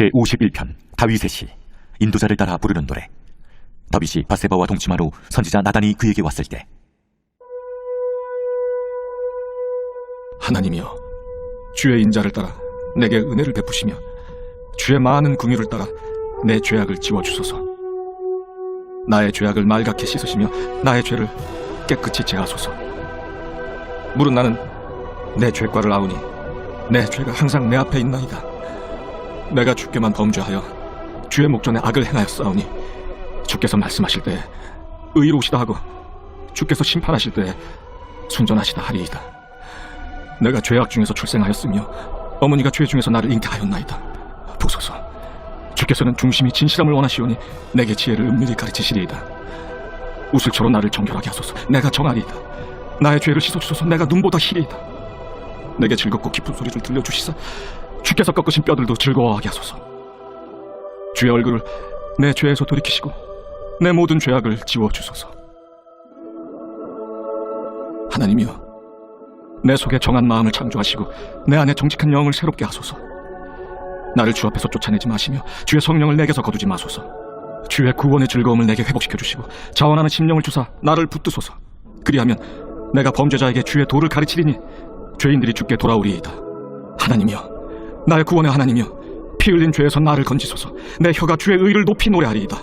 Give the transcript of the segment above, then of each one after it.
제51편 다윗의 시. 인도자를 따라 부르는 노래. 다윗이 밧세바와 동침하러 선지자 나단이 그에게 왔을 때, 하나님이여, 주의 인자를 따라 내게 은혜를 베푸시며 주의 많은 긍휼을 따라 내 죄악을 지워주소서. 나의 죄악을 말갛게 씻으시며 나의 죄를 깨끗이 제하소서. 물은 나는 내 죄과를 아우니 내 죄가 항상 내 앞에 있나이다. 내가 주께만 범죄하여 주의 목전에 악을 행하였사오니 주께서 말씀하실 때에 의로우시다 하고 주께서 심판하실 때에 순전하시다 하리이다. 내가 죄악 중에서 출생하였으며 어머니가 죄 중에서 나를 잉태하였나이다. 보소서, 주께서는 중심이 진실함을 원하시오니 내게 지혜를 은밀히 가르치시리이다. 우슬초로 나를 정결하게 하소서. 내가 정하리이다. 나의 죄를 씻어주소서. 내가 눈보다 희리이다. 내게 즐겁고 기쁜 소리를 들려주시사 주께서 꺾으신 뼈들도 즐거워하게 하소서. 주의 얼굴을 내 죄에서 돌이키시고 내 모든 죄악을 지워주소서. 하나님이여, 내 속에 정한 마음을 창조하시고 내 안에 정직한 영을 새롭게 하소서. 나를 주 앞에서 쫓아내지 마시며 주의 성령을 내게서 거두지 마소서. 주의 구원의 즐거움을 내게 회복시켜 주시고 자원하는 심령을 주사 나를 붙드소서. 그리하면 내가 범죄자에게 주의 도를 가르치리니 죄인들이 주께 돌아오리이다. 하나님이여, 나의 구원의 하나님이여, 피 흘린 죄에서 나를 건지소서. 내 혀가 주의 의를 높이 노래하리이다.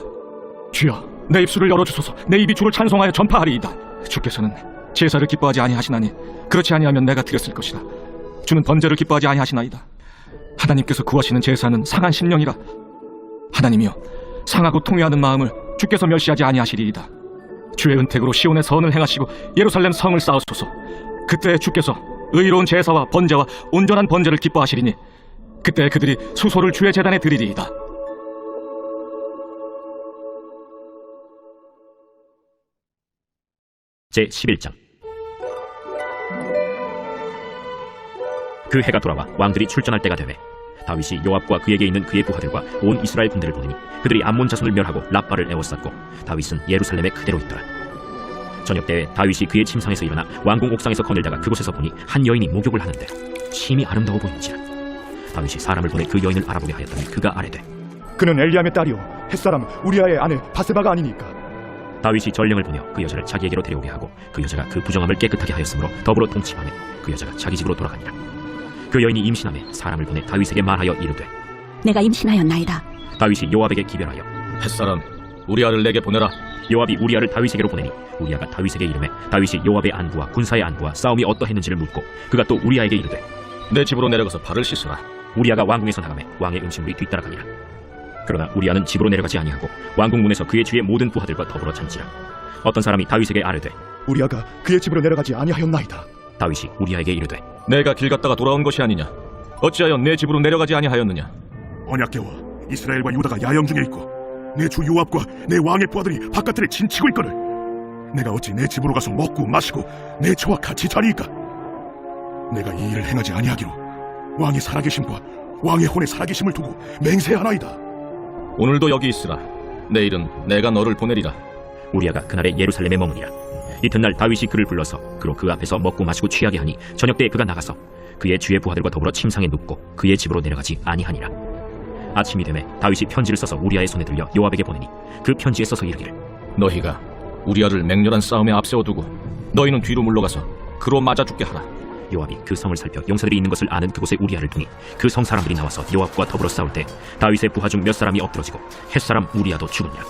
주여, 내 입술을 열어주소서. 내 입이 주를 찬송하여 전파하리이다. 주께서는 제사를 기뻐하지 아니하시나니 그렇지 아니하면 내가 드렸을 것이라. 주는 번제를 기뻐하지 아니하시나이다. 하나님께서 구하시는 제사는 상한 심령이라. 하나님이여, 상하고 통회하는 마음을 주께서 멸시하지 아니하시리이다. 주의 은택으로 시온의 선을 행하시고 예루살렘 성을 쌓으소서. 그때 주께서 의로운 제사와 번제와 온전한 번제를 기뻐하시리니 그때 그들이 수소를 주의 제단에 드리리이다. 제11장. 그 해가 돌아와 왕들이 출전할 때가 되매 다윗이 요압과 그에게 있는 그의 부하들과 온 이스라엘 군대를 보내니 그들이 암몬 자손을 멸하고 랍바를 에워쌌고 다윗은 예루살렘에 그대로 있더라. 저녁 때에 다윗이 그의 침상에서 일어나 왕궁 옥상에서 거닐다가 그곳에서 보니 한 여인이 목욕을 하는데 심히 아름다워 보이는지라. 다윗이 사람을 보내 그 여인을 알아보게 하였더니 그가 아뢰되, 그는 엘리암의 딸이요 햇사람 우리아의 아내 밧세바가 아니니까. 다윗이 전령을 보내어 그 여자를 자기에게로 데려오게 하고 그 여자가 그 부정함을 깨끗하게 하였으므로 더불어 동침하며 그 여자가 자기 집으로 돌아가니라. 그 여인이 임신하며 사람을 보내 다윗에게 말하여 이르되, 내가 임신하였나이다. 다윗이 요압에게 기별하여 햇사람 우리아를 내게 보내라. 요압이 우리아를 다윗에게로 보내니 우리아가 다윗에게 이르매 다윗이 요압의 안부와 군사의 안부와 싸움이 어떠했는지를 묻고 그가 또 우리아에게 이르되, 내 집으로 내려가서 발을 씻으라. 우리아가 왕궁에서 나가매 왕의 음식물이 뒤따라가니라. 그러나 우리아는 집으로 내려가지 아니하고 왕궁 문에서 그의 주의 모든 부하들과 더불어 잔지라. 어떤 사람이 다윗에게 아뢰되, 우리아가 그의 집으로 내려가지 아니하였나이다. 다윗이 우리아에게 이르되, 내가 길 갔다가 돌아온 것이 아니냐? 어찌하여 내 집으로 내려가지 아니하였느냐? 언약궤와 이스라엘과 유다가 야영 중에 있고 내 주 요압과 내 왕의 부하들이 바깥들에 진치고 있거늘 내가 어찌 내 집으로 가서 먹고 마시고 내 처와 같이 자리이까? 내가 이 일을 행하지 아니하기로 왕의 살아계심과 왕의 혼의 살아계심을 두고 맹세하나이다. 오늘도 여기 있으라. 내일은 내가 너를 보내리라. 우리아가 그날에 예루살렘에 머무니라. 이튿날 다윗이 그를 불러서 그로 그 앞에서 먹고 마시고 취하게 하니 저녁때에 그가 나가서 그의 주의 부하들과 더불어 침상에 눕고 그의 집으로 내려가지 아니하니라. 아침이 되매 다윗이 편지를 써서 우리아의 손에 들려 요압에게 보내니 그 편지에 써서 이르기를, 너희가 우리아를 맹렬한 싸움에 앞세워두고 너희는 뒤로 물러가서 그로 맞아 죽게 하라. 요압이 그 성을 살펴 용사들이 있는 것을 아는 그곳에 우리아를 두니 그 성 사람들이 나와서 요압과 더불어 싸울 때 다윗의 부하 중 몇 사람이 엎드러지고 햇사람 우리아도 죽으니라.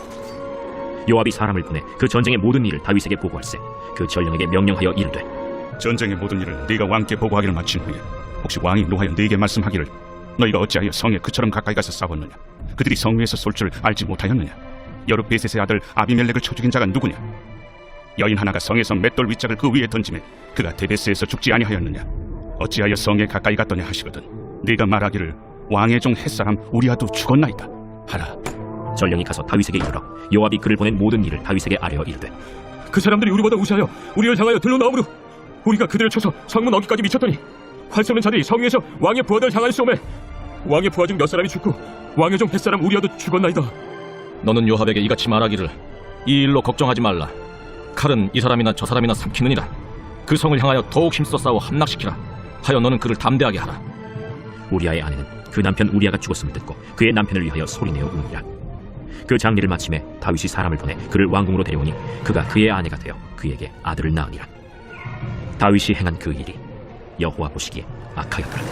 요압이 사람을 보내 그 전쟁의 모든 일을 다윗에게 보고할세 그 전령에게 명령하여 이르되, 전쟁의 모든 일을 네가 왕께 보고하기를 마친 후에 혹시 왕이 노하여 네게 말씀하기를 너희가 어찌하여 성에 그처럼 가까이 가서 싸웠느냐? 그들이 성 위에서 쏠 줄 알지 못하였느냐? 여룻베셋의 아들 아비멜렉을 쳐 죽인 자가 누구냐? 여인 하나가 성에서 맷돌 윗짝을 그 위에 던지매 그가 데베스에서 죽지 아니하였느냐? 어찌하여 성에 가까이 갔더냐 하시거든 네가 말하기를 왕의 종 햇사람 우리아도 죽었나이다 하라. 전령이 가서 다윗에게 이르러 요압이 그를 보낸 모든 일을 다윗에게 아뢰어 이르되, 그 사람들이 우리보다 우세하여 우리를 향하여 들러나오므로 우리가 그들을 쳐서 성문 어기까지 미쳤더니 활 쏘는 자들이 성 위에서 왕의 부하들 향하여 쏘매 왕의 부하 중 몇 사람이 죽고 왕의 종 햇사람 우리아도 죽었나이다. 너는 요압에게 이같이 말하기를, 이 일로 걱정하지 말라. 칼은 이 사람이나 저 사람이나 삼키느니라. 그 성을 향하여 더욱 힘써 싸워 함락시키라 하여 너는 그를 담대하게 하라. 우리아의 아내는 그 남편 우리아가 죽었음을 듣고 그의 남편을 위하여 소리내어 우니라. 그 장례를 마침에 다윗이 사람을 보내 그를 왕궁으로 데려오니 그가 그의 아내가 되어 그에게 아들을 낳으니라. 다윗이 행한 그 일이 여호와 보시기에 악하였더라.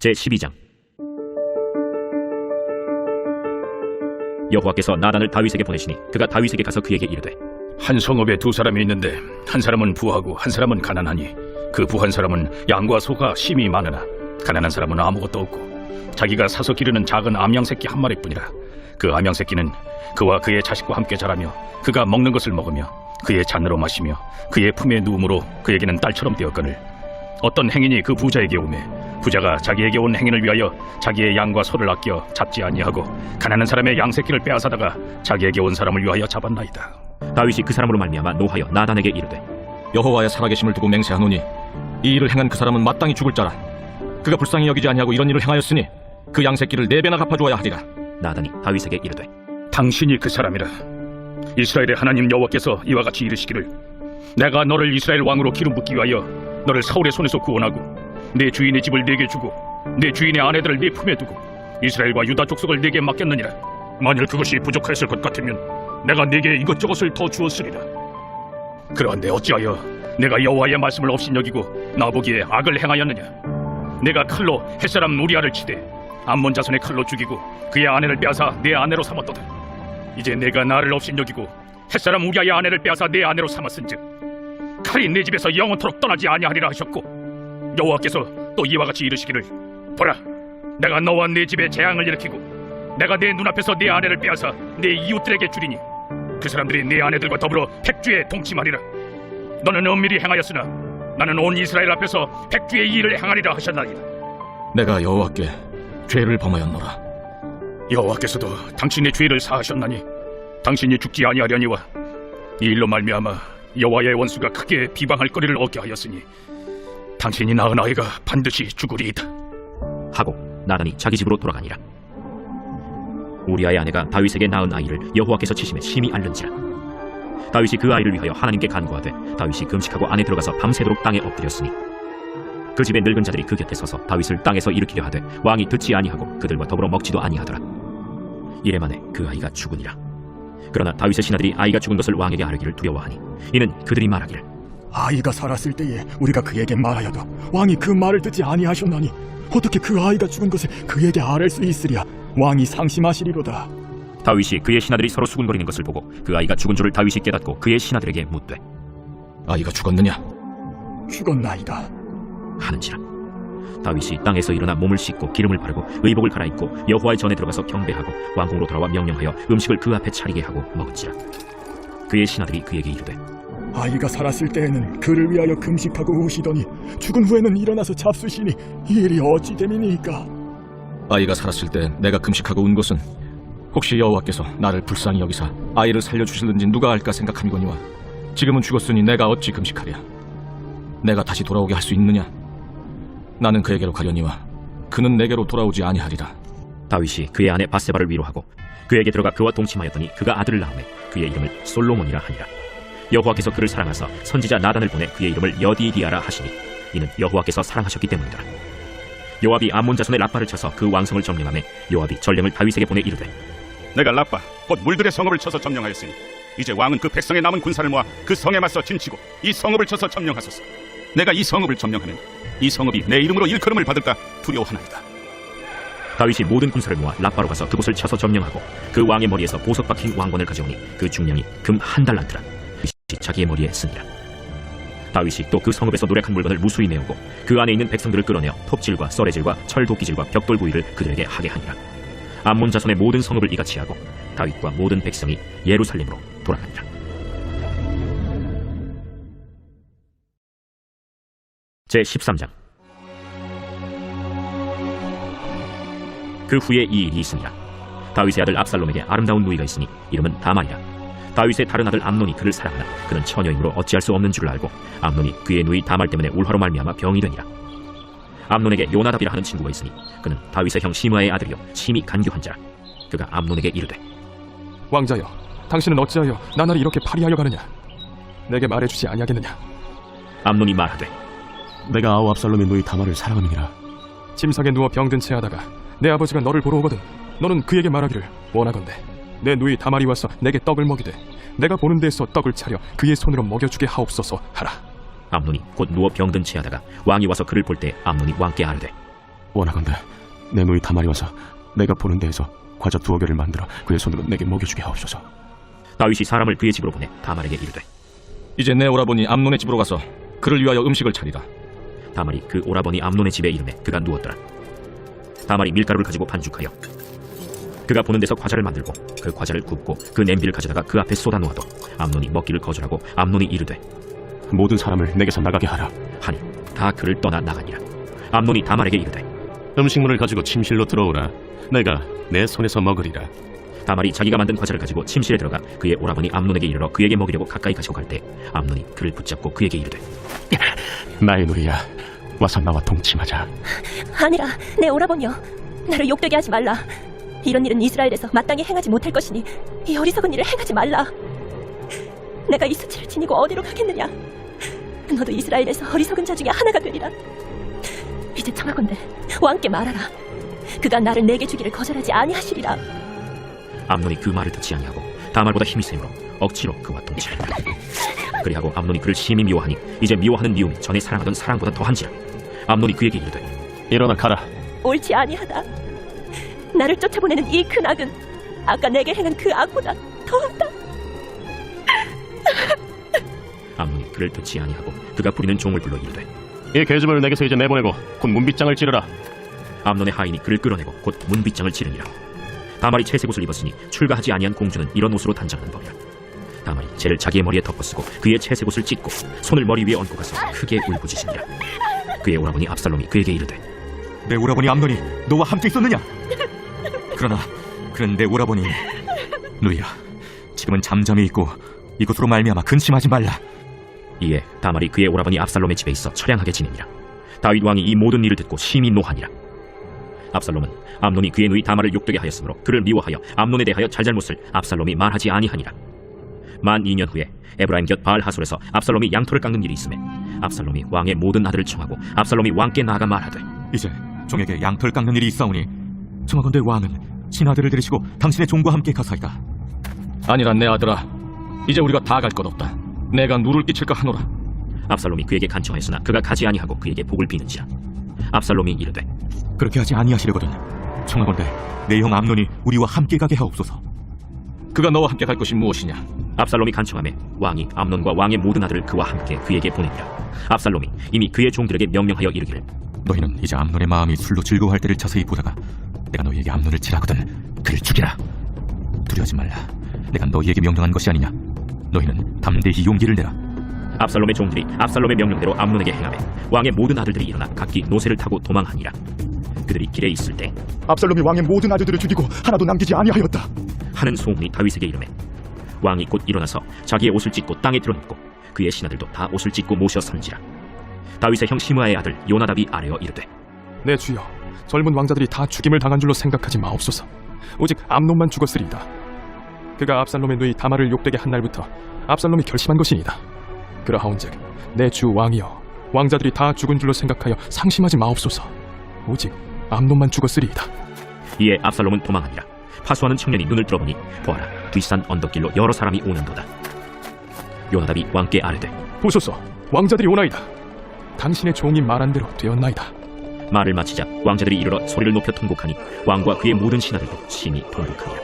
제12장. 여호와께서 나단을 다윗에게 보내시니 그가 다윗에게 가서 그에게 이르되 한 성읍에 두 사람이 있는데 한 사람은 부하고 한 사람은 가난하니 그 부한 사람은 양과 소가 심히 많으나 가난한 사람은 아무것도 없고 자기가 사서 기르는 작은 암양 새끼 한 마리뿐이라. 그 암양 새끼는 그와 그의 자식과 함께 자라며 그가 먹는 것을 먹으며 그의 잔으로 마시며 그의 품에 누움으로 그에게는 딸처럼 되었거늘 어떤 행인이 그 부자에게 오매 부자가 자기에게 온 행인을 위하여 자기의 양과 소를 아껴 잡지 아니하고 가난한 사람의 양 새끼를 빼앗아다가 자기에게 온 사람을 위하여 잡았나이다. 다윗이 그 사람으로 말미암아 노하여 나단에게 이르되 여호와의 살아계심을 두고 맹세하노니 이 일을 행한 그 사람은 마땅히 죽을 자라. 그가 불쌍히 여기지 아니하고 이런 일을 행하였으니 그 양새끼를 4배나 갚아주어야 하리라. 나단이 다윗에게 이르되 당신이 그 사람이라. 이스라엘의 하나님 여호와께서 이와 같이 이르시기를 내가 너를 이스라엘 왕으로 기름 붓기 위하여 너를 사울의 손에서 구원하고 내 주인의 집을 네게 주고 내 주인의 아내들을 네 품에 두고 이스라엘과 유다 족속을 네게 맡겼느니라. 만일 그것이 부족했을 것 같으면 내가 네게 이것저것을 더 주었으리라. 그런데 어찌하여 내가 여호와의 말씀을 업신여기고 나보기에 악을 행하였느냐. 내가 칼로 햇사람 우리아를 치되 암몬 자손의 칼로 죽이고 그의 아내를 빼앗아 내 아내로 삼았도다. 이제 내가 나를 업신여기고 햇사람 우리아의 아내를 빼앗아 내 아내로 삼았은즉 칼이 내 집에서 영원토록 떠나지 아니하리라 하셨고 여호와께서 또 이와 같이 이르시기를 보라 내가 너와 내 집에 재앙을 일으키고 내가 내 눈앞에서 내 아내를 빼앗아 내 이웃들에게 주리니 그 사람들이 내 아내들과 더불어 백주에 동침하리라. 너는 엄밀히 행하였으나 나는 온 이스라엘 앞에서 백주의 일을 행하리라 하셨나이다. 내가 여호와께 죄를 범하였노라. 여호와께서도 당신의 죄를 사하셨나니 당신이 죽지 아니하려니와 이 일로 말미암아 여호와의 원수가 크게 비방할 거리를 얻게 하였으니 당신이 낳은 아이가 반드시 죽으리이다. 하고 나단이 자기 집으로 돌아가니라. 우리아의 아내가 다윗에게 낳은 아이를 여호와께서 치심에 심히 앓는지라. 다윗이 그 아이를 위하여 하나님께 간구하되 다윗이 금식하고 안에 들어가서 밤새도록 땅에 엎드렸으니 그 집의 늙은 자들이 그 곁에 서서 다윗을 땅에서 일으키려 하되 왕이 듣지 아니하고 그들과 더불어 먹지도 아니하더라. 이래 만에 그 아이가 죽으니라. 그러나 다윗의 신하들이 아이가 죽은 것을 왕에게 아뢰기를 두려워하니 이는 그들이 말하기를 아이가 살았을 때에 우리가 그에게 말하여도 왕이 그 말을 듣지 아니하셨나니 어떻게 그 아이가 죽은 것을 그에게 아뢰 수 있으랴. 왕이 상심하시리로다. 다윗이 그의 신하들이 서로 수군거리는 것을 보고 그 아이가 죽은 줄을 다윗이 깨닫고 그의 신하들에게 묻되 아이가 죽었느냐? 죽었나이다 하는지라. 다윗이 땅에서 일어나 몸을 씻고 기름을 바르고 의복을 갈아입고 여호와의 전에 들어가서 경배하고 왕궁으로 돌아와 명령하여 음식을 그 앞에 차리게 하고 먹은지라. 그의 신하들이 그에게 이르되 아이가 살았을 때에는 그를 위하여 금식하고 우시더니 죽은 후에는 일어나서 잡수시니 이 일이 어찌 됨이니까. 아이가 살았을 때 내가 금식하고 운 것은 혹시 여호와께서 나를 불쌍히 여기사 아이를 살려주실는지 누가 알까 생각함이거니와 지금은 죽었으니 내가 어찌 금식하랴. 내가 다시 돌아오게 할 수 있느냐? 나는 그에게로 가려니와 그는 내게로 돌아오지 아니하리라. 다윗이 그의 아내 바세바를 위로하고 그에게 들어가 그와 동침하였더니 그가 아들을 낳으매 그의 이름을 솔로몬이라 하니라. 여호와께서 그를 사랑하사 선지자 나단을 보내 그의 이름을 여디디아라 하시니 이는 여호와께서 사랑하셨기 때문이더라. 요압이 암몬 자손의 라빠를 쳐서 그 왕성을 점령하매 요압이 전령을 다윗에게 보내 이르되 내가 라빠 곧 물들의 성읍을 쳐서 점령하였으니 이제 왕은 그 백성에 남은 군사를 모아 그 성에 맞서 진치고 이 성읍을 쳐서 점령하소서. 내가 이 성읍을 점령하면 이 성읍이 내 이름으로 일컬음을 받을까 두려워하나이다. 다윗이 모든 군사를 모아 라빠로 가서 그곳을 쳐서 점령하고 그 왕의 머리에서 보석 박힌 왕관을 가져오니 그 중량이 금 한 달란트라. 다윗이 자기의 머리에 쓰니라. 다윗이 또 그 성읍에서 노력한 물건을 무수히 내오고 그 안에 있는 백성들을 끌어내어 톱질과 썰애질과 철도끼질과 벽돌구이를 그들에게 하게 하니라. 암몬 자손의 모든 성읍을 이같이 하고 다윗과 모든 백성이 예루살렘으로 돌아가니라. 제13장. 그 후에 이 일이 있으니라. 다윗의 아들 압살롬에게 아름다운 누이가 있으니 이름은 다말이라. 다윗의 다른 아들 암논이 그를 사랑하나 그는 처녀이므로 어찌할 수 없는 줄을 알고 암논이 그의 누이 다말 때문에 울화로 말미암아 병이 되니라. 암논에게 요나답이라 하는 친구가 있으니 그는 다윗의 형 시므아의 아들이요 심히 간교한 자라. 그가 암논에게 이르되 왕자여, 당신은 어찌하여 나날이 이렇게 파리하여 가느냐? 내게 말해주지 아니하겠느냐? 암논이 말하되 내가 아우 압살롬의 누이 다말을 사랑함이니라. 침상에 누워 병든 채 하다가 내 아버지가 너를 보러 오거든 너는 그에게 말하기를 원하건대 내 누이 다말이 와서 내게 떡을 먹이되 내가 보는 데에서 떡을 차려 그의 손으로 먹여주게 하옵소서 하라. 암논이 곧 누워 병든 채 하다가 왕이 와서 그를 볼 때 암논이 왕께 아뢰되 원하건대 내 누이 다말이 와서 내가 보는 데에서 과자 2개를 만들어 그의 손으로 내게 먹여주게 하옵소서. 다윗이 사람을 그의 집으로 보내 다말에게 이르되 이제 내 오라버니 암논의 집으로 가서 그를 위하여 음식을 차리라. 다말이 그 오라버니 암논의 집에 이르매 그가 누웠더라. 다말이 밀가루를 가지고 반죽하여 그가 보는 데서 과자를 만들고 그 과자를 굽고 그 냄비를 가져다가 그 앞에 쏟아 놓아도 암논이 먹기를 거절하고 암논이 이르되 모든 사람을 내게서 나가게 하라. 하니 다 그를 떠나 나가니라. 암논이 다말에게 이르되 음식물을 가지고 침실로 들어오라. 내가 내 손에서 먹으리라. 다말이 자기가 만든 과자를 가지고 침실에 들어가 그의 오라버니 암논에게 이르러 그에게 먹이려고 가까이 가지고 갈 때 암논이 그를 붙잡고 그에게 이르되 나의 누이야, 와서 나와 동침하자. 아니라 내 오라버니여, 나를 욕되게 하지 말라. 이런 일은 이스라엘에서 마땅히 행하지 못할 것이니 이 어리석은 일을 행하지 말라. 내가 이 수치를 지니고 어디로 가겠느냐? 너도 이스라엘에서 어리석은 자 중에 하나가 되리라. 이제 청하건대 왕께 말하라. 그가 나를 내게 주기를 거절하지 아니하시리라. 암논이 그 말을 듣지 아니하고 다말보다 힘이 세므로 억지로 그와 동침했다. 그리하고 암논이 그를 심히 미워하니 이제 미워하는 미움이 전에 사랑하던 사랑보다 더한지라. 암논이 그에게 이르되 일어나 가라. 옳지 아니하다. 나를 쫓아보내는 이 큰 악은 아까 내게 행한 그 악보다 더하다. 암논이 그를 듣지 아니하고 그가 부리는 종을 불러 이르되 이 계집을 내게서 이제 내보내고 곧 문빗장을 찌르라. 암논의 하인이 그를 끌어내고 곧 문빗장을 치르니라. 다말이 채색 옷을 입었으니 출가하지 아니한 공주는 이런 옷으로 단장하는 법이라. 다말이 쟤를 자기의 머리에 덮어쓰고 그의 채색 옷을 찢고 손을 머리 위에 얹고 가서 크게 울부짖으니라. 그의 오라버니 압살롬이 그에게 이르되 내 오라버니 암논이 너와 함께 있었느냐? 그러나 그는 내 오라버니 누이야, 지금은 잠잠히 있고 이것으로 말미암아 근심하지 말라. 이에 다말이 그의 오라버니 압살롬의 집에 있어 처량하게 지내니라. 다윗 왕이 이 모든 일을 듣고 심히 노하니라. 압살롬은 암논이 그의 누이 다말을 욕되게 하였으므로 그를 미워하여 암논에 대하여 잘잘못을 압살롬이 말하지 아니하니라. 만 2년 후에 에브라임 곁 바알 하솔에서 압살롬이 양털을 깎는 일이 있음에 압살롬이 왕의 모든 아들을 청하고 압살롬이 왕께 나아가 말하되 이제 종에게 양털 깎는 일이 있사오니 청하건대 왕은 신하들을 데리시고 당신의 종과 함께 가사이다. 아니라 내 아들아, 이제 우리가 다 갈 것 없다. 내가 누를 끼칠까 하노라. 압살롬이 그에게 간청하였으나 그가 가지 아니하고 그에게 복을 비는지라. 압살롬이 이르되 그렇게 하지 아니하시려거든 청하건대 내 형 암논이 우리와 함께 가게 하옵소서. 그가 너와 함께 갈 것이 무엇이냐? 압살롬이 간청하매 왕이 암논과 왕의 모든 아들을 그와 함께 그에게 보내니라. 압살롬이 이미 그의 종들에게 명령하여 이르기를 너희는 이제 암논의 마음이 술로 즐거워할 때를 자세히 보다가 내가 너희에게 암논을 치라거든 그를 죽이라. 두려워하지 말라. 내가 너희에게 명령한 것이 아니냐. 너희는 담대히 용기를 내라. 압살롬의 종들이 압살롬의 명령대로 암논에게 행하매 왕의 모든 아들들이 일어나 각기 노새를 타고 도망하니라. 그들이 길에 있을 때 압살롬이 왕의 모든 아들들을 죽이고 하나도 남기지 아니하였다. 하는 소문이 다윗에게 이르매 왕이 곧 일어나서 자기의 옷을 찢고 땅에 드러눕고 그의 신하들도 다 옷을 찢고 모셔 선지라. 다윗의 형 시므아의 아들 요나답이 아뢰어 이르되 내 주여, 젊은 왕자들이 다 죽임을 당한 줄로 생각하지 마옵소서. 오직 암논만 죽었으리이다. 그가 압살롬의 누이 다말을 욕되게 한 날부터 압살롬이 결심한 것이니이다. 그러하온즉 내 주 왕이여, 왕자들이 다 죽은 줄로 생각하여 상심하지 마옵소서. 오직 암논만 죽었으리이다. 이에 압살롬은 도망하니라. 파수하는 청년이 눈을 들어보니 보아라, 뒷산 언덕길로 여러 사람이 오는도다. 요나답이 왕께 아뢰되 보소서, 왕자들이 오나이다. 당신의 종이 말한 대로 되었나이다. 말을 마치자 왕자들이 이르러 소리를 높여 통곡하니 왕과 그의 모든 신하들도 심히 통곡하니라.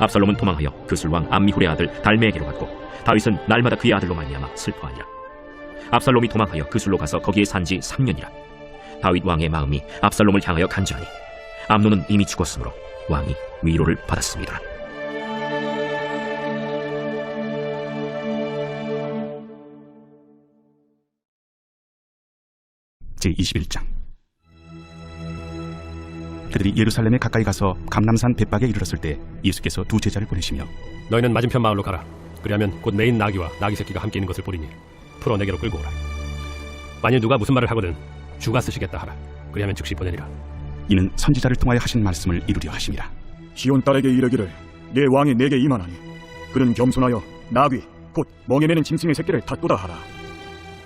압살롬은 도망하여 그술왕 암미훌의 아들 달메에게로 갔고 다윗은 날마다 그의 아들로 말미암아 슬퍼하니라. 압살롬이 도망하여 그술로 가서 거기에 산지 3년이라. 다윗 왕의 마음이 압살롬을 향하여 간절하니 암논은 이미 죽었으므로 왕이 위로를 받았습니다. 제21장. 그들이 예루살렘에 가까이 가서 감람산 벳박에 이르렀을 때 예수께서 두 제자를 보내시며 너희는 맞은편 마을로 가라. 그리하면 곧 메인 나귀와 나귀 새끼가 함께 있는 것을 보리니 풀어 내게로 끌고 오라. 만일 누가 무슨 말을 하거든 주가 쓰시겠다 하라. 그리하면 즉시 보내리라. 이는 선지자를 통하여 하신 말씀을 이루려 하심이라. 시온 딸에게 이르기를 내 왕이 내게 임하나니 그는 겸손하여 나귀 곧 멍에 매는 짐승의 새끼를 닫고다 하라.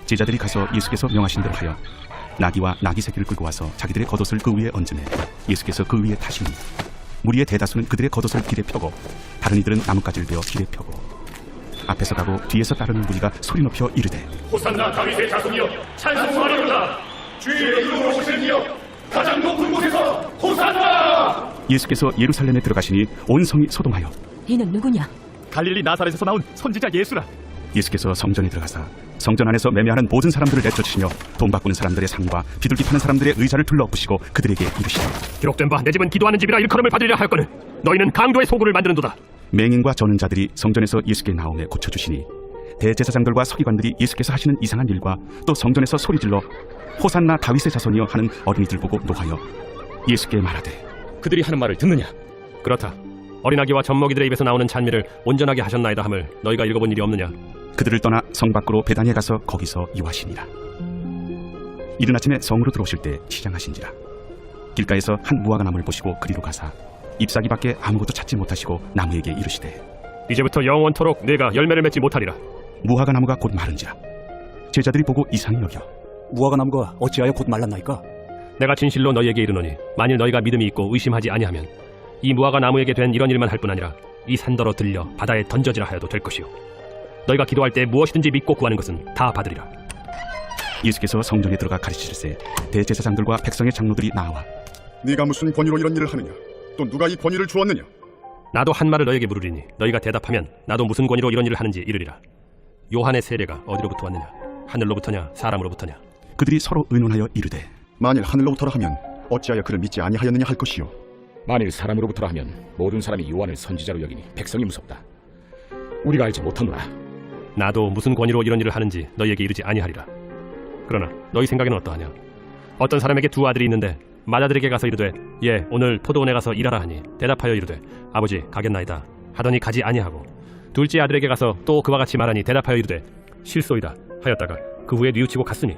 제자들이 가서 예수께서 명하신 대로 하여 나귀와 나귀 새끼를 끌고 와서 자기들의 겉옷을 그 위에 얹으매 예수께서 그 위에 타시니 무리의 대다수는 그들의 겉옷을 길에 펴고 다른 이들은 나뭇가지를 베어 길에 펴고 앞에서 가고 뒤에서 따르는 무리가 소리 높여 이르되 호산나 다윗의 자손이여 찬송하리로다. 주의 이름으로 오시는 이여 가장 높은 곳에서 호산나. 예수께서 예루살렘에 들어가시니 온 성이 소동하여 이는 누구냐? 갈릴리 나사렛에서 나온 선지자 예수라. 예수께서 성전에 들어가사 성전 안에서 매매하는 모든 사람들을 내쫓으시며 돈 바꾸는 사람들의 상과 비둘기 파는 사람들의 의자를 둘러엎으시고 그들에게 이르시되 기록된 바 내 집은 기도하는 집이라 일컬음을 받으리라 하였거늘 너희는 강도의 소굴을 만드는도다. 맹인과 저는 자들이 성전에서 예수께 나오매 고쳐주시니 대제사장들과 서기관들이 예수께서 하시는 이상한 일과 또 성전에서 소리질러 호산나 다윗의 자손이여 하는 어린이들 보고 노하여 예수께 말하되 그들이 하는 말을 듣느냐? 그렇다. 어린아기와 젖먹이들의 입에서 나오는 찬미를 온전하게 하셨나이다 함을 너희가 읽어본 일이 없느냐? 그들을 떠나 성 밖으로 베다니에 가서 거기서 유하시니라. 이른 아침에 성으로 들어오실 때 시장하신지라. 길가에서 한 무화과 나무를 보시고 그리로 가사 잎사귀밖에 아무것도 찾지 못하시고 나무에게 이르시되 이제부터 영원토록 내가 열매를 맺지 못하리라. 무화과 나무가 곧 마른지라. 제자들이 보고 이상히 여겨 무화과 나무가 어찌하여 곧 말랐나이까? 내가 진실로 너희에게 이르노니 만일 너희가 믿음이 있고 의심하지 아니하면 이 무화과 나무에게 된 이런 일만 할 뿐 아니라 이 산더러 들려 바다에 던져지라 하여도 될 것이요 너희가 기도할 때 무엇이든지 믿고 구하는 것은 다 받으리라. 예수께서 성전에 들어가 가르치실세 대제사장들과 백성의 장로들이 나와 네가 무슨 권위로 이런 일을 하느냐? 또 누가 이 권위를 주었느냐? 나도 한 말을 너희에게 물으리니 너희가 대답하면 나도 무슨 권위로 이런 일을 하는지 이르리라. 요한의 세례가 어디로부터 왔느냐? 하늘로부터냐 사람으로부터냐? 그들이 서로 의논하여 이르되 만일 하늘로부터라 하면 어찌하여 그를 믿지 아니하였느냐 할 것이요. 만일 사람으로부터라 하면 모든 사람이 요한을 선지자로 여기니 백성이 무섭다. 우리가 알지 못하노라. 나도 무슨 권위로 이런 일을 하는지 너희에게 이르지 아니하리라. 그러나 너희 생각에는 어떠하냐? 어떤 사람에게 두 아들이 있는데 맏아들에게 가서 이르되 예 오늘 포도원에 가서 일하라 하니 대답하여 이르되 아버지 가겠나이다 하더니 가지 아니하고 둘째 아들에게 가서 또 그와 같이 말하니 대답하여 이르되 실소이다 하였다가 그 후에 뉘우치고 갔으니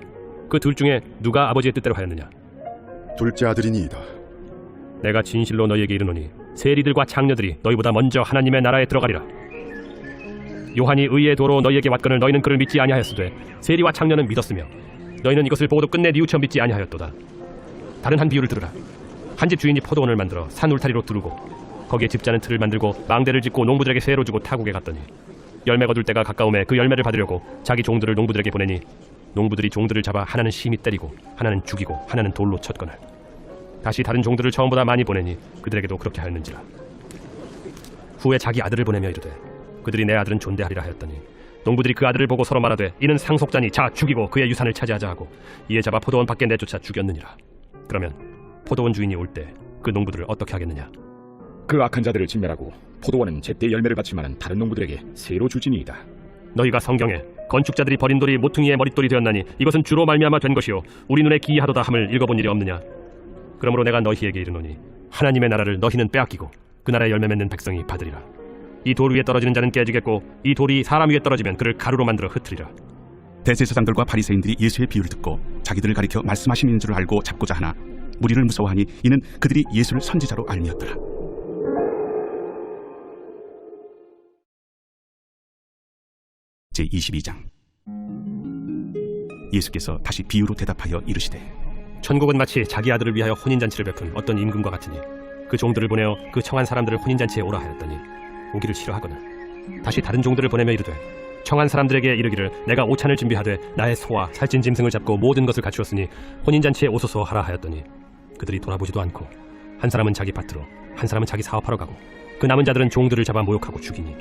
그 둘 중에 누가 아버지의 뜻대로 하였느냐? 둘째 아들이니이다. 내가 진실로 너희에게 이르노니 세리들과 장녀들이 너희보다 먼저 하나님의 나라에 들어가리라. 요한이 의의 도로 너희에게 왔거늘 너희는 그를 믿지 아니하였으되 세리와 장녀는 믿었으며 너희는 이것을 보고도 끝내 뉘우쳐 믿지 아니하였도다. 다른 한 비유를 들으라. 한 집 주인이 포도원을 만들어 산 울타리로 두르고 거기에 집자는 틀을 만들고 망대를 짓고 농부들에게 세로 주고 타국에 갔더니 열매 거둘 때가 가까움에 그 열매를 받으려고 자기 종들을 농부들에게 보내니 농부들이 종들을 잡아 하나는 심히 때리고 하나는 죽이고 하나는 돌로 쳤거늘 다시 다른 종들을 처음보다 많이 보내니 그들에게도 그렇게 하였는지라. 후에 자기 아들을 보내며 이르되 그들이 내 아들은 존대하리라 하였더니 농부들이 그 아들을 보고 서로 말하되 이는 상속자니 자 죽이고 그의 유산을 차지하자 하고 이에 잡아 포도원 밖에 내쫓아 죽였느니라. 그러면 포도원 주인이 올 때 그 농부들을 어떻게 하겠느냐? 그 악한 자들을 진멸하고 포도원은 제때 열매를 받지만은 다른 농부들에게 새로 주지니이다. 너희가 성경에 건축자들이 버린 돌이 모퉁이의 머릿돌이 되었나니 이것은 주로 말미암아 된 것이요 우리 눈에 기이하도다 함을 읽어본 일이 없느냐? 그러므로 내가 너희에게 이르노니 하나님의 나라를 너희는 빼앗기고 그 나라에 열매 맺는 백성이 받으리라. 이 돌 위에 떨어지는 자는 깨지겠고 이 돌이 사람 위에 떨어지면 그를 가루로 만들어 흩으리라. 대제사장들과 바리새인들이 예수의 비유를 듣고 자기들을 가리켜 말씀하시는 줄 알고 잡고자 하나 무리를 무서워하니 이는 그들이 예수를 선지자로 알미었더라. 제22장 예수께서 다시 비유로 대답하여 이르시되 천국은 마치 자기 아들을 위하여 혼인잔치를 베푼 어떤 임금과 같으니 그 종들을 보내어 그 청한 사람들을 혼인잔치에 오라 하였더니 오기를 싫어하거늘 다시 다른 종들을 보내며 이르되 청한 사람들에게 이르기를 내가 오찬을 준비하되 나의 소와 살찐 짐승을 잡고 모든 것을 갖추었으니 혼인잔치에 오소서 하라 하였더니 그들이 돌아보지도 않고 한 사람은 자기 밭으로 한 사람은 자기 사업하러 가고 그 남은 자들은 종들을 잡아 모욕하고 죽이니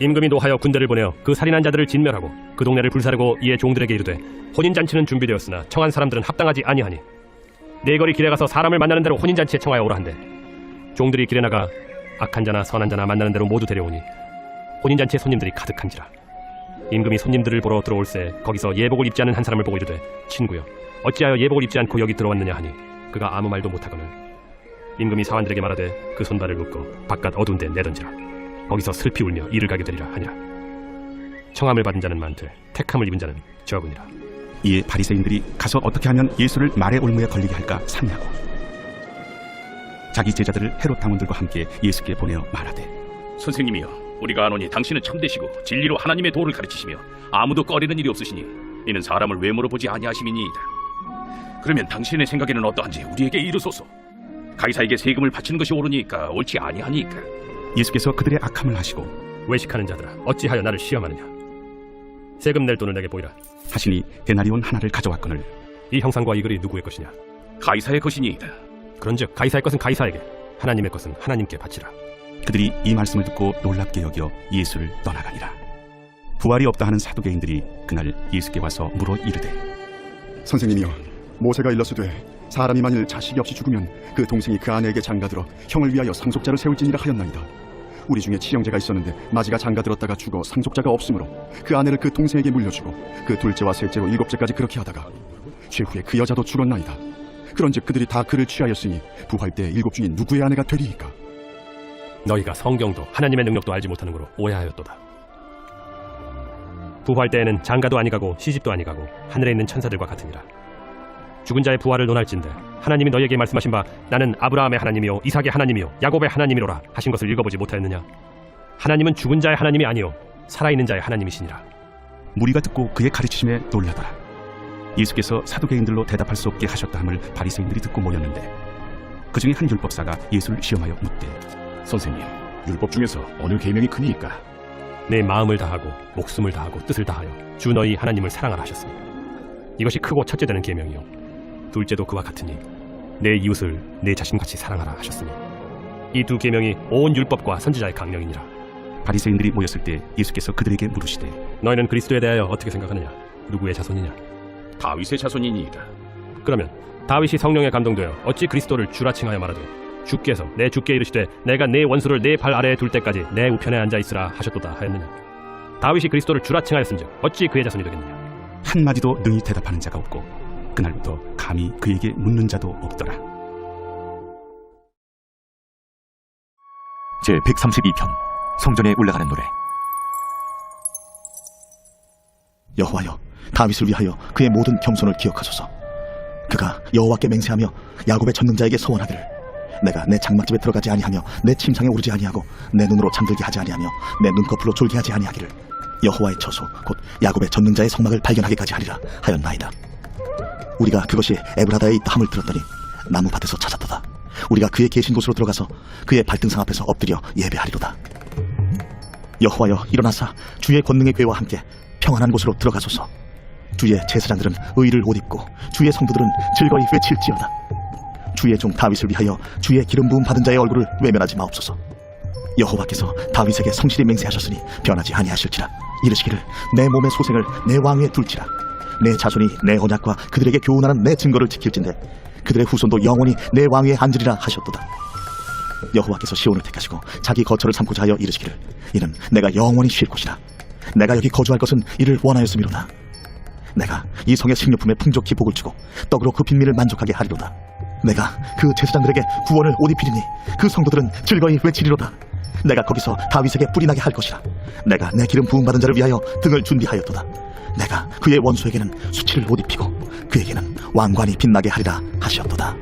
임금이 노하여 군대를 보내어 그 살인한 자들을 진멸하고 그 동네를 불사르고 이에 종들에게 이르되 혼인잔치는 준비되었으나 청한 사람들은 합당하지 아니하니 네거리 길에 가서 사람을 만나는 대로 혼인잔치에 청하여 오라 한대 종들이 길에 나가 악한 자나 선한 자나 만나는 대로 모두 데려오니 혼인잔치에 손님들이 가득한지라. 임금이 손님들을 보러 들어올새 거기서 예복을 입지 않은 한 사람을 보고 이르되 친구여 어찌하여 예복을 입지 않고 여기 들어왔느냐 하니 그가 아무 말도 못하거늘 임금이 사환들에게 말하되 그 손발을 묶어 바깥 어두운 데 내던지라. 거기서 슬피 울며 이를 가게 되리라 하니라. 청함을 받은 자는 많되 택함을 입은 자는 적으니라. 이에 바리새인들이 가서 어떻게 하면 예수를 말의 올무에 걸리게 할까 상의하고 자기 제자들을 헤롯 당원들과 함께 예수께 보내어 말하되 선생님이여 우리가 아노니 당신은 참되시고 진리로 하나님의 도를 가르치시며 아무도 꺼리는 일이 없으시니 이는 사람을 외모로 보지 아니하심이니이다. 그러면 당신의 생각에는 어떠한지 우리에게 이르소서. 가이사에게 세금을 바치는 것이 옳으니까 옳지 아니하니까. 예수께서 그들의 악함을 하시고 외식하는 자들아, 어찌하여 나를 시험하느냐? 세금 낼 돈을 내게 보이라. 하시니 데나리온 하나를 가져왔거늘 이 형상과 이 글이 누구의 것이냐? 가이사의 것이니이다. 그런즉 가이사의 것은 가이사에게, 하나님의 것은 하나님께 바치라. 그들이 이 말씀을 듣고 놀랍게 여겨 예수를 떠나가니라. 부활이 없다 하는 사두개인들이 그날 예수께 와서 물어 이르되 선생님이여, 모세가 일렀으되 사람이 만일 자식이 없이 죽으면 그 동생이 그 아내에게 장가들어 형을 위하여 상속자를 세울지니라 하였나이다. 우리 중에 친형제가 있었는데 마지가 장가들었다가 죽어 상속자가 없으므로 그 아내를 그 동생에게 물려주고 그 둘째와 셋째로 7째까지 그렇게 하다가 최후에 그 여자도 죽었나이다. 그런즉 그들이 다 그를 취하였으니 부활 때 7 중에 누구의 아내가 되리이까? 너희가 성경도 하나님의 능력도 알지 못하는 거로 오해하였도다. 부활 때에는 장가도 아니가고 시집도 아니가고 하늘에 있는 천사들과 같으니라. 죽은 자의 부활을 논할진대 하나님이 너희에게 말씀하신 바 나는 아브라함의 하나님이요 이삭의 하나님이요 야곱의 하나님이로라 하신 것을 읽어보지 못하였느냐? 하나님은 죽은 자의 하나님이 아니요 살아있는 자의 하나님이시니라. 무리가 듣고 그의 가르치심에 놀라더라. 예수께서 사두개인들로 대답할 수 없게 하셨다 함을 바리새인들이 듣고 모였는데 그 중에 한 율법사가 예수를 시험하여 묻되 선생님, 율법 중에서 어느 계명이 크니이까? 내 마음을 다하고 목숨을 다하고 뜻을 다하여 주 너희 하나님을 사랑하라 하셨으니 이것이 크고 첫째 되는 계명이요 둘째도 그와 같으니 내 이웃을 내 자신같이 사랑하라 하셨으니 이 두 계명이 온 율법과 선지자의 강령이니라. 바리새인들이 모였을 때 예수께서 그들에게 물으시되 너희는 그리스도에 대하여 어떻게 생각하느냐? 누구의 자손이냐? 다윗의 자손이니이다. 그러면 다윗이 성령에 감동되어 어찌 그리스도를 주라 칭하여 말하되 주께서 내 주께 이르시되 내가 내 원수를 내 발 아래에 둘 때까지 내 우편에 앉아 있으라 하셨도다 하였느냐? 다윗이 그리스도를 주라 칭하였은즉 어찌 그의 자손이 되겠느냐? 한마디도 능히 대답하는 자가 없고 그날부터 감히 그에게 묻는 자도 없더라. 제132편 성전에 올라가는 노래. 여호와여, 다윗을 위하여 그의 모든 겸손을 기억하소서. 그가 여호와께 맹세하며 야곱의 전능자에게 서원하기를 내가 내 장막집에 들어가지 아니하며 내 침상에 오르지 아니하고 내 눈으로 잠들게 하지 아니하며 내 눈꺼풀로 졸게 하지 아니하기를 여호와의 처소 곧 야곱의 전능자의 성막을 발견하기까지 하리라 하였나이다. 우리가 그것이 에브라다에 있다 함을 들었더니 나무밭에서 찾았도다. 우리가 그의 계신 곳으로 들어가서 그의 발등상 앞에서 엎드려 예배하리로다. 여호와여, 일어나사 주의 권능의 궤와 함께 평안한 곳으로 들어가소서. 주의 제사장들은 의를 옷 입고 주의 성도들은 즐거이 외칠지어다. 주의 종 다윗을 위하여 주의 기름 부음 받은 자의 얼굴을 외면하지 마옵소서. 여호와께서 다윗에게 성실히 맹세하셨으니 변하지 아니하실지라. 이르시기를 내 몸의 소생을 내 왕 위에 둘지라. 내 자손이 내 언약과 그들에게 교훈하는 내 증거를 지킬진대 그들의 후손도 영원히 내 왕 위에 앉으리라 하셨도다. 여호와께서 시온을 택하시고 자기 거처를 삼고자 하여 이르시기를 이는 내가 영원히 쉴 곳이라. 내가 여기 거주할 것은 이를 원하였음이로다. 내가 이 성의 식료품에 풍족히 복을 주고 떡으로 그 빈민을 만족하게 하리로다. 내가 그 제사장들에게 구원을 옷 입히리니 그 성도들은 즐거이 외치리로다. 내가 거기서 다윗에게 뿔이 나게 할 것이라. 내가 내 기름 부음 받은 자를 위하여 등을 준비하였도다. 내가 그의 원수에게는 수치를 옷 입히고 그에게는 왕관이 빛나게 하리라 하셨도다.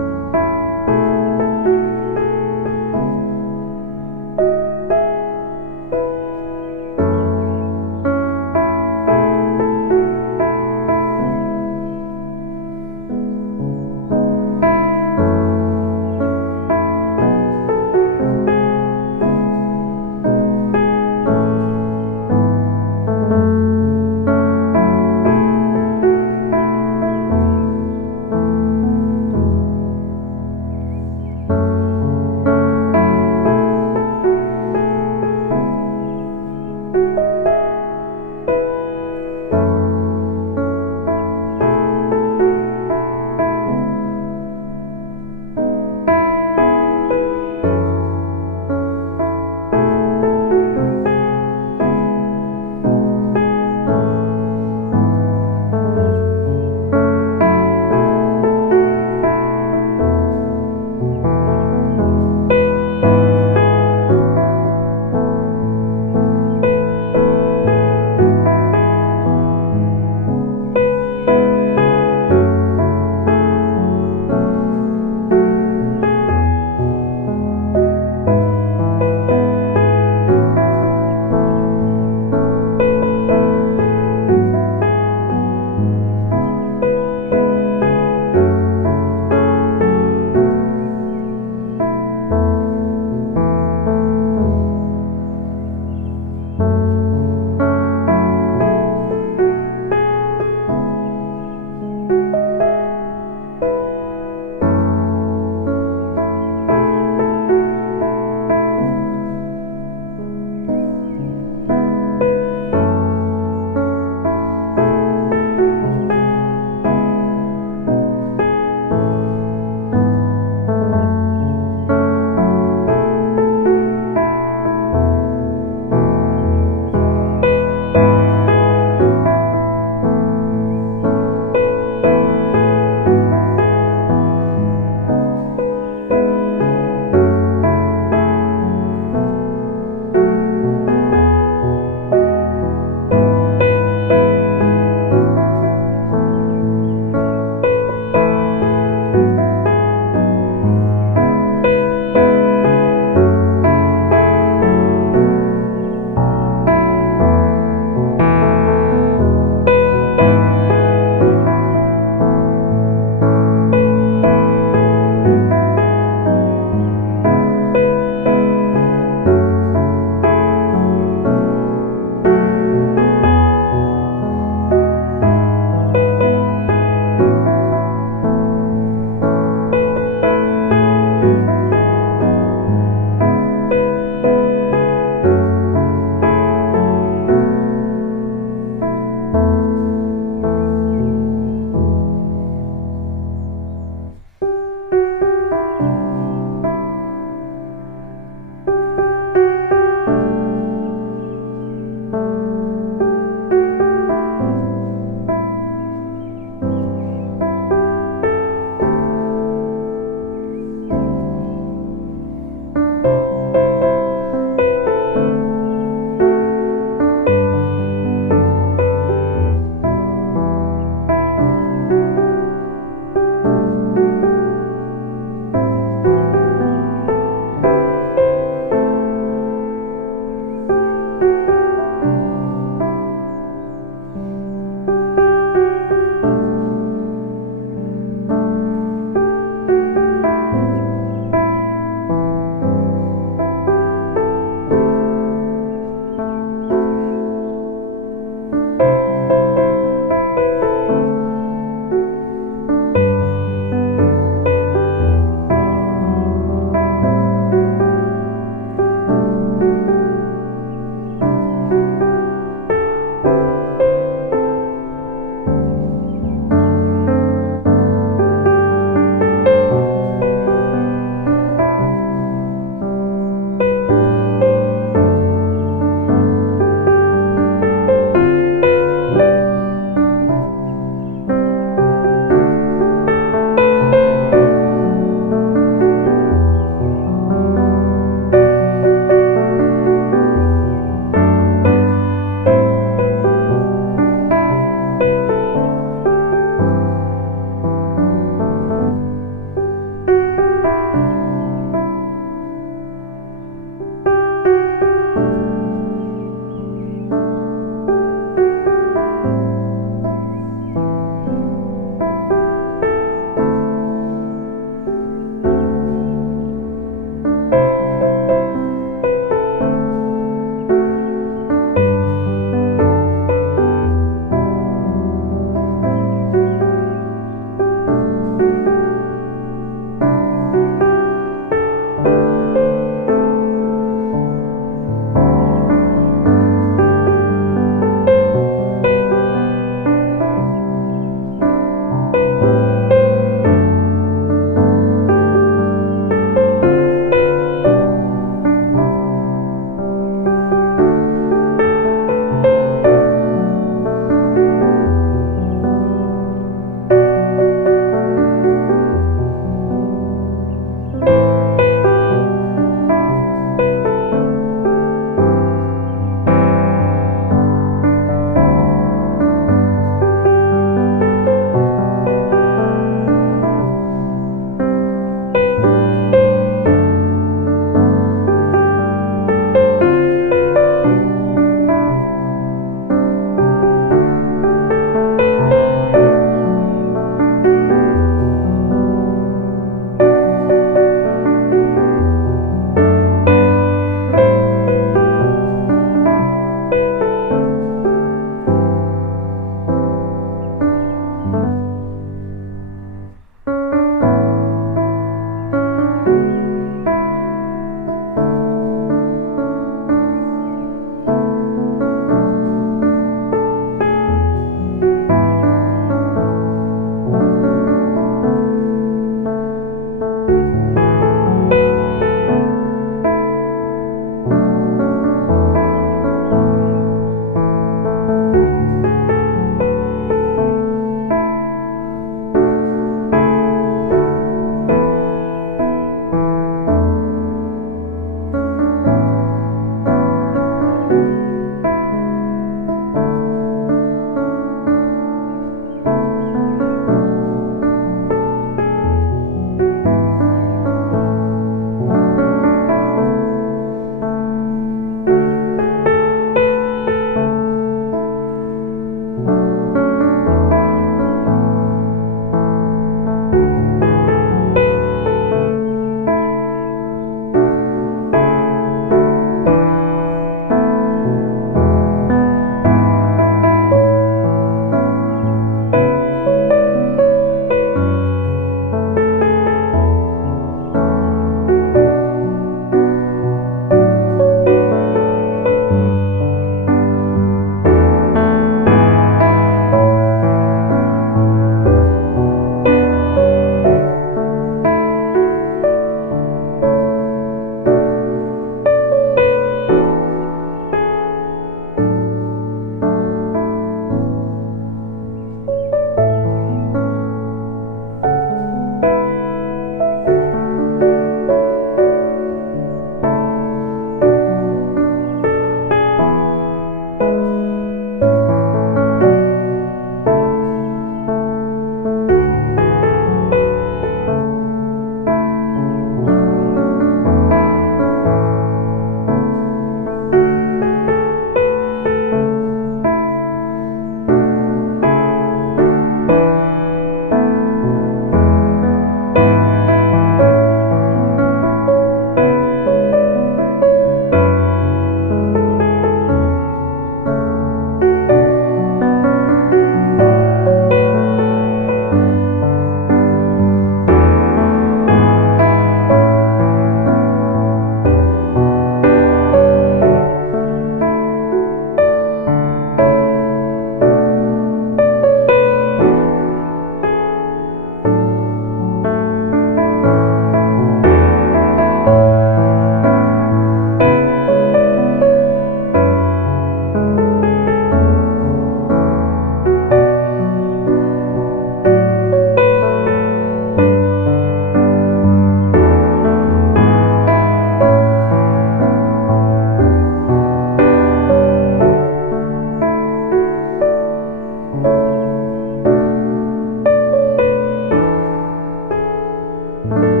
있습니다.